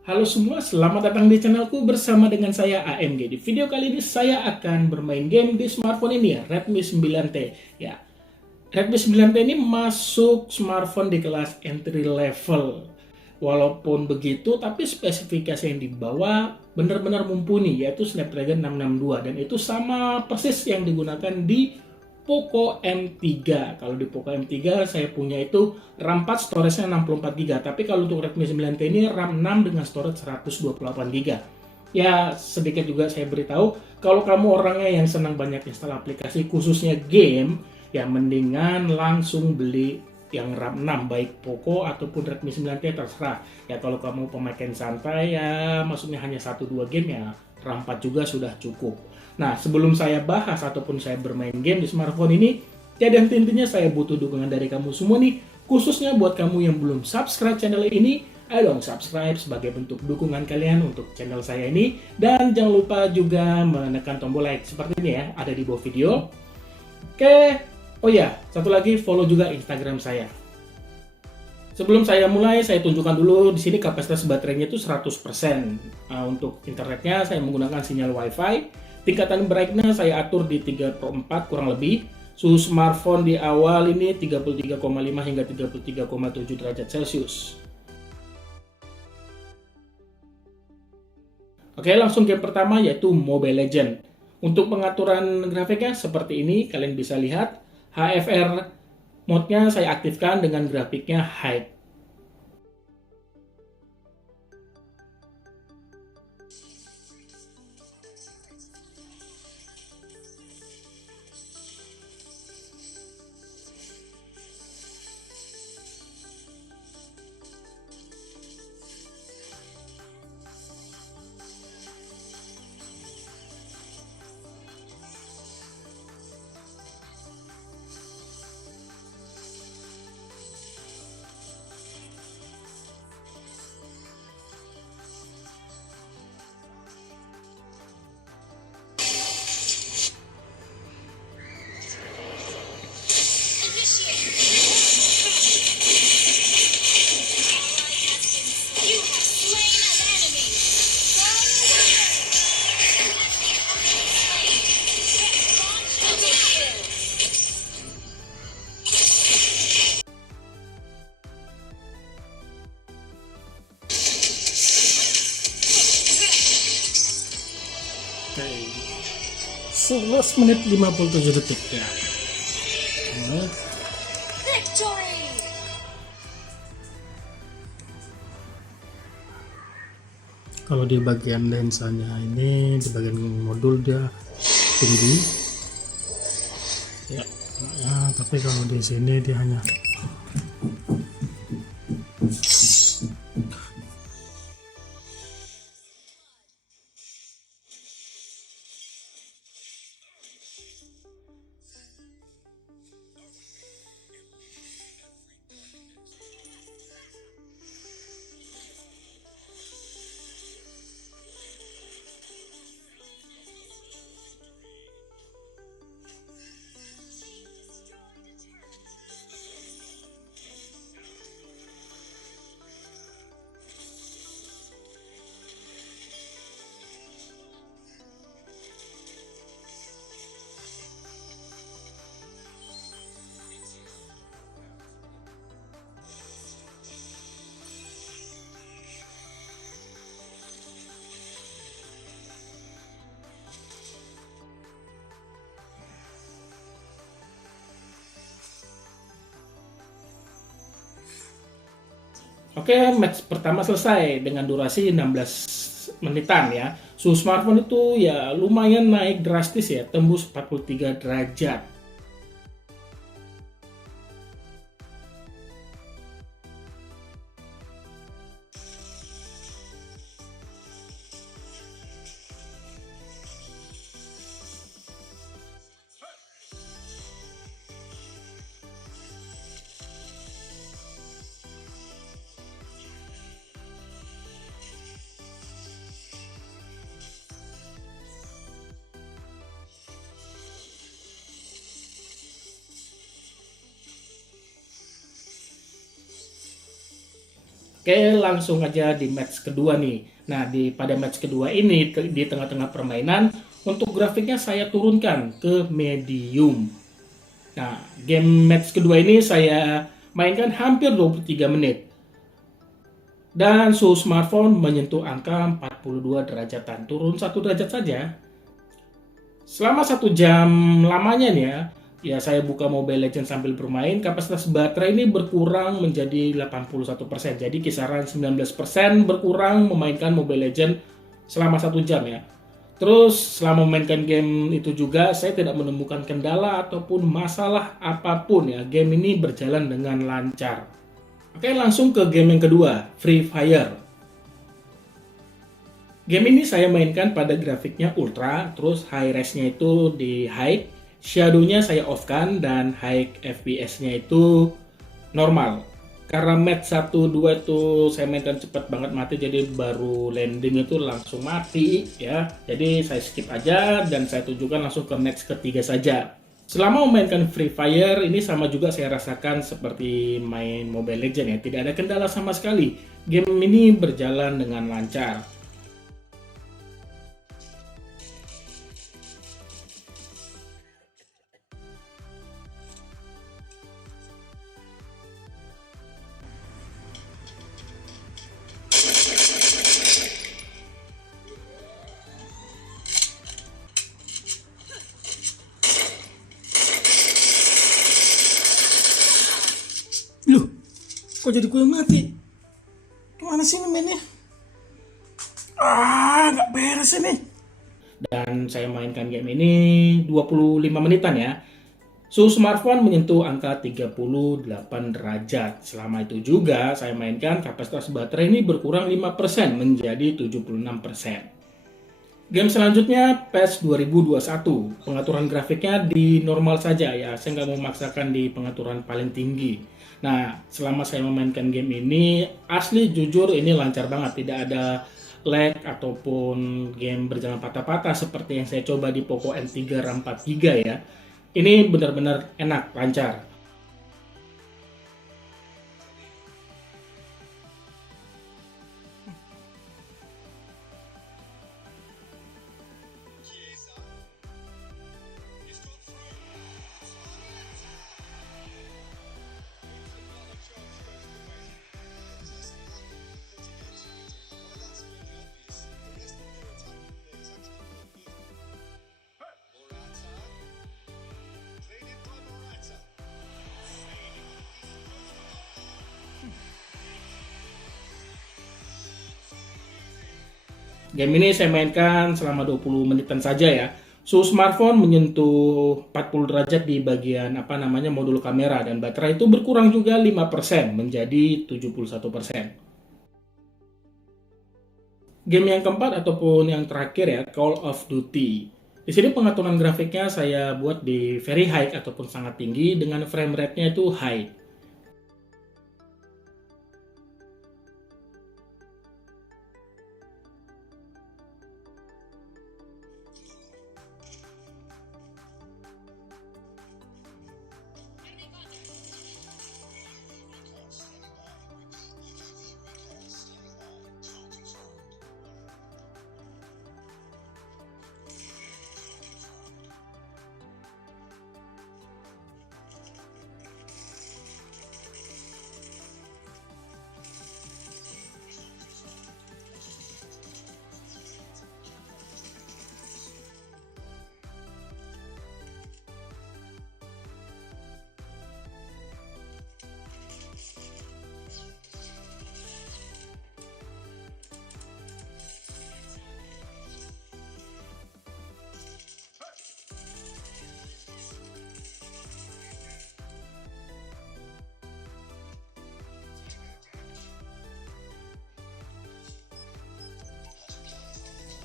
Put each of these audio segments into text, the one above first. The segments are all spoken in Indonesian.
Halo semua, selamat datang di channelku bersama dengan saya AMG. Di video kali ini saya akan bermain game di smartphone ini ya, Redmi 9T. Ya, Redmi 9T ini masuk smartphone di kelas entry level. Walaupun begitu, tapi spesifikasi yang dibawa benar-benar mumpuni, yaitu Snapdragon 662. Dan itu sama persis yang digunakan di Poco M3. Kalau di Poco M3 saya punya itu RAM 4, storage-nya 64 GB. Tapi kalau untuk Redmi 9T ini RAM 6 dengan storage 128 GB. Ya, sedikit juga saya beritahu, kalau kamu orangnya yang senang banyak install aplikasi, khususnya game, ya mendingan langsung beli yang RAM 6, baik Poco ataupun Redmi 9T, terserah. Ya kalau kamu pemakaian santai, ya maksudnya hanya 1-2 game, ya RAM 4 juga sudah cukup. Nah, sebelum saya bahas ataupun saya bermain game di smartphone ini, ya dan intinya saya butuh dukungan dari kamu semua nih, khususnya buat kamu yang belum subscribe channel ini. Ayo dong subscribe sebagai bentuk dukungan kalian untuk channel saya ini. Dan jangan lupa juga menekan tombol like seperti ini ya, ada di bawah video. Oke, oh ya, satu lagi follow juga Instagram saya. Sebelum saya mulai, saya tunjukkan dulu di sini kapasitas baterainya itu 100%. Nah, untuk internetnya saya menggunakan sinyal WiFi. Tingkatan brightness saya atur di 3/4 kurang lebih. Suhu smartphone di awal ini 33,5 hingga 33,7 derajat Celcius. Oke, langsung game pertama yaitu Mobile Legends. Untuk pengaturan grafiknya seperti ini, kalian bisa lihat HFR mode-nya saya aktifkan dengan grafiknya high. Oke, 11 menit 57 detik ya. Nah, kalau di bagian lensanya ini, di bagian modul dia tinggi ya, tapi kalau di sini dia hanya oke. Match pertama selesai dengan durasi 16 menitan ya. Suhu smartphone itu ya lumayan naik drastis ya, tembus 43 derajat. Oke, langsung aja di match kedua nih. Nah, pada match kedua ini di tengah-tengah permainan, untuk grafiknya saya turunkan ke medium. Nah, game match kedua ini saya mainkan hampir 23 menit. Dan suhu smartphone menyentuh angka 42 derajatan, turun 1 derajat saja. Selama 1 jam lamanya nih ya saya buka Mobile Legends sambil bermain, kapasitas baterai ini berkurang menjadi 81%. Jadi kisaran 19% berkurang memainkan Mobile Legends selama 1 jam ya. Terus selama memainkan game itu juga saya tidak menemukan kendala ataupun masalah apapun ya. Game ini berjalan dengan lancar. Oke, langsung ke game yang kedua, Free Fire. Game ini saya mainkan pada grafiknya ultra, terus high res-nya itu di high, shadow-nya saya off-kan, dan high FPS-nya itu normal. Karena match 1-2 itu saya mainkan cepat banget mati, jadi baru landing itu langsung mati ya. Jadi saya skip aja dan saya tunjukkan langsung ke match ketiga saja. Selama memainkan Free Fire ini sama juga saya rasakan seperti main Mobile Legends ya, tidak ada kendala sama sekali. Game ini berjalan dengan lancar. Loh, kok jadi gue mati? Gimana sih ini mainnya? Nggak beres ini. Dan saya mainkan game ini 25 menitan ya. Suhu smartphone menyentuh angka 38 derajat. Selama itu juga saya mainkan, kapasitas baterai ini berkurang 5% menjadi 76%. Game selanjutnya PES 2021. Pengaturan grafiknya di normal saja ya. Saya nggak memaksakan di pengaturan paling tinggi. Nah, selama saya memainkan game ini, asli jujur ini lancar banget. Tidak ada lag ataupun game berjalan patah-patah seperti yang saya coba di Poco M3 RAM 4 GB ya. Ini benar-benar enak, lancar. Game ini saya mainkan selama 20 menitan saja ya. Suhu smartphone menyentuh 40 derajat di bagian modul kamera, dan baterai itu berkurang juga 5% menjadi 71%. Game yang keempat ataupun yang terakhir ya, Call of Duty. Di sini pengaturan grafiknya saya buat di very high ataupun sangat tinggi dengan frame rate-nya itu high.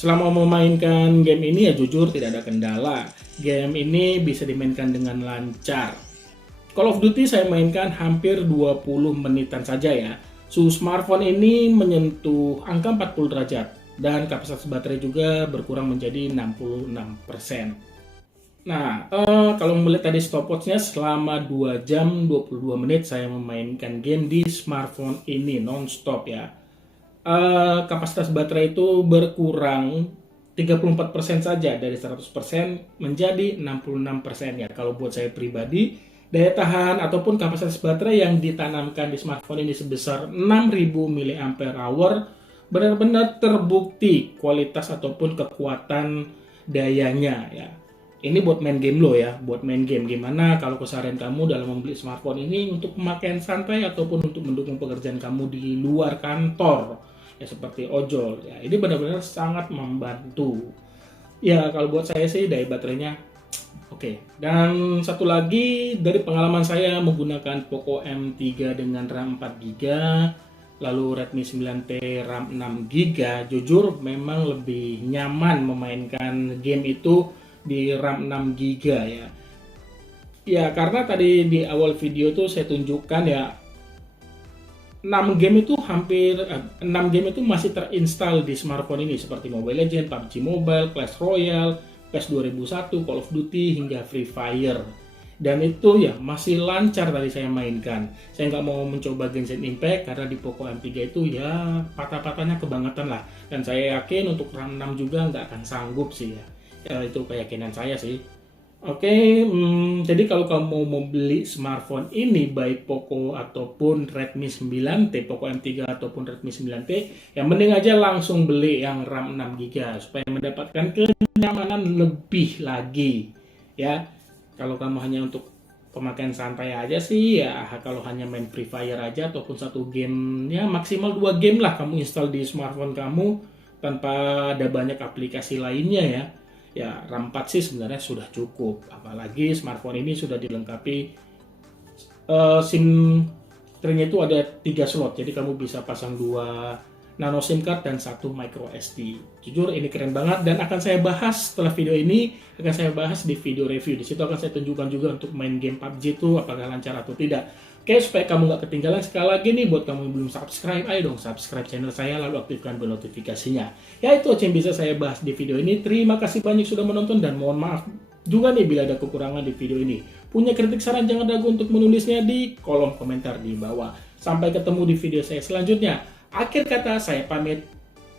Selama memainkan game ini ya jujur tidak ada kendala. Game ini bisa dimainkan dengan lancar. Call of Duty saya mainkan hampir 20 menitan saja ya. Suhu smartphone ini menyentuh angka 40 derajat dan kapasitas baterai juga berkurang menjadi 66%. Nah, kalau melihat tadi stopwatchnya selama 2 jam 22 menit saya memainkan game di smartphone ini non-stop ya. Kapasitas baterai itu berkurang 34% saja dari 100% menjadi 66% ya. Kalau buat saya pribadi, daya tahan ataupun kapasitas baterai yang ditanamkan di smartphone ini sebesar 6000 mAh benar-benar terbukti kualitas ataupun kekuatan dayanya ya. Ini buat main game lo ya, buat main game. Gimana kalau keseharian kamu dalam membeli smartphone ini untuk pemakaian santai ataupun untuk mendukung pekerjaan kamu di luar kantor, ya seperti ojol. Ya, ini benar-benar sangat membantu. Ya, kalau buat saya sih daya baterainya oke. Dan satu lagi dari pengalaman saya menggunakan Poco M3 dengan RAM 4 GB, lalu Redmi 9T RAM 6 GB, jujur memang lebih nyaman memainkan game itu di RAM 6 GB ya. Ya, karena tadi di awal video tuh saya tunjukkan ya 6 game itu hampir 6 game itu masih terinstall di smartphone ini seperti Mobile Legends, PUBG Mobile, Clash Royale, PES 2001, Call of Duty hingga Free Fire. Dan itu ya masih lancar tadi saya mainkan. Saya nggak mau mencoba Genshin Impact karena di Poco M3 itu ya patah-patahnya kebangetan lah. Dan saya yakin untuk RAM 6 juga nggak akan sanggup sih ya. Ya, itu keyakinan saya sih. Oke, jadi kalau kamu mau beli smartphone ini baik Poco ataupun Redmi 9T, Poco M3 ataupun Redmi 9T, yang mending aja langsung beli yang RAM 6 GB supaya mendapatkan kenyamanan lebih lagi. Ya, kalau kamu hanya untuk pemakaian santai aja sih ya, kalau hanya main Free Fire aja ataupun satu game ya maksimal 2 game lah kamu install di smartphone kamu tanpa ada banyak aplikasi lainnya ya. Ya, RAM 4 sih sebenarnya sudah cukup. Apalagi smartphone ini sudah dilengkapi SIM tray-nya itu ada 3 slot. Jadi kamu bisa pasang 2 nano SIM card dan 1 micro SD. Jujur ini keren banget dan akan saya bahas setelah video ini, akan saya bahas di video review. Di situ akan saya tunjukkan juga untuk main game PUBG itu apakah lancar atau tidak. Oke, supaya kamu nggak ketinggalan, sekali lagi nih buat kamu yang belum subscribe, ayo dong subscribe channel saya lalu aktifkan bel notifikasinya. Ya, itu aja yang bisa saya bahas di video ini. Terima kasih banyak sudah menonton dan mohon maaf juga nih bila ada kekurangan di video ini. Punya kritik saran jangan ragu untuk menulisnya di kolom komentar di bawah. Sampai ketemu di video saya selanjutnya. Akhir kata saya pamit.